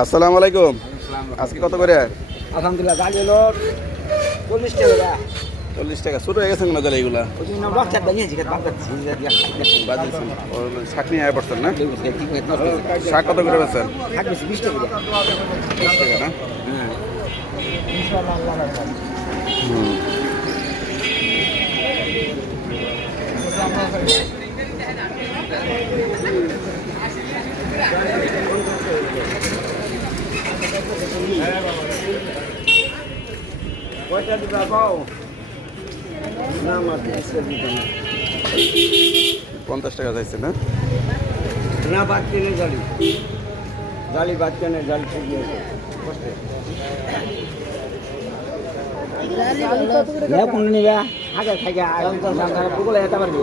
আসসালামু আলাইকুম। আজকে কত করে? আলহামদুলিল্লাহ গাড়ি হলো 40 টাকা। 40 টাকা। ছোট হয়ে গেছে না জালে এগুলা? ওই জন্য বাচ্চা বানিয়েছি শাক নিয়ে আয় পড়ছেন না? শাক কত করে বেছেন? 20 টাকা। 20 টাকা না? হ্যাঁ কয়টা দিবা পাও না মারতে 50 টাকা চাইছে না? না বাদ কেনে গাড়ি বাদ কেনে গাড়ি ঠিক আছে না কোন নিবা আগে থেকে বলে এটা পারবি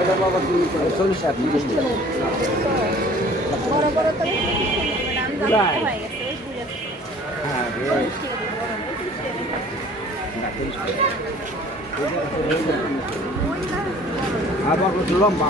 এটা বাবা 40 টাকা 20 টাকা বড় বড় তো দাম হয়ে গেছে ওই বুঝে হ্যাঁ আবার একটু লম্বা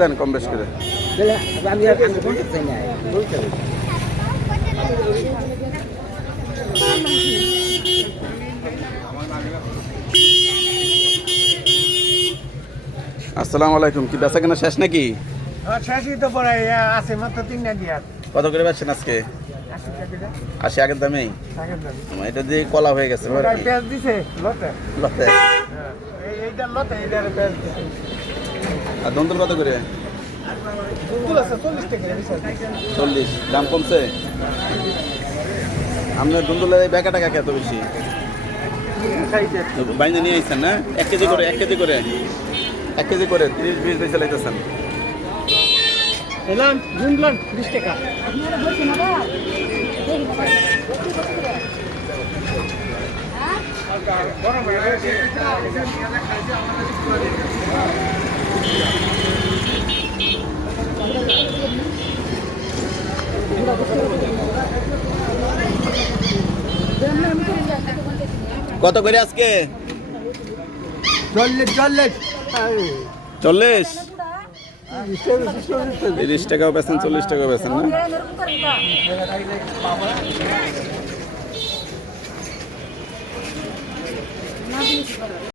দেন কম বেশ করে। আমি আসসালামু আলাইকুম। কি বেচা কেনা শেষ নাকি? শেষই তো পরে আছে মাত্র 3টা দিয়া কত করে বেচছেন আজকে? 80 আগের দামেই? এটা দিয়ে কলা হয়ে গেছে পেঁয়াজ দিছে লতে লতে। এইটা লতে এইটার পেঁয়াজ দিছে আর দন্তল কত করে? দুল আছে 40 টাকা 40। দাম কমছে? আপনার দুন্দুলের বেকা টাকা কত বেশি? বাইনে নিয়ে আইছেন না? 1 কেজি করে 1 কেজি করে 1 কেজি করে 30-20 বেচে লাইতেছেন। এলাম দুল 20 টাকা আপনারা বলছেন না দেখি গরম হয়ে গেছে কত করে আজকে? 40 40। 30 টাকাও বেচেন 40 টাকাও বেচেন না? না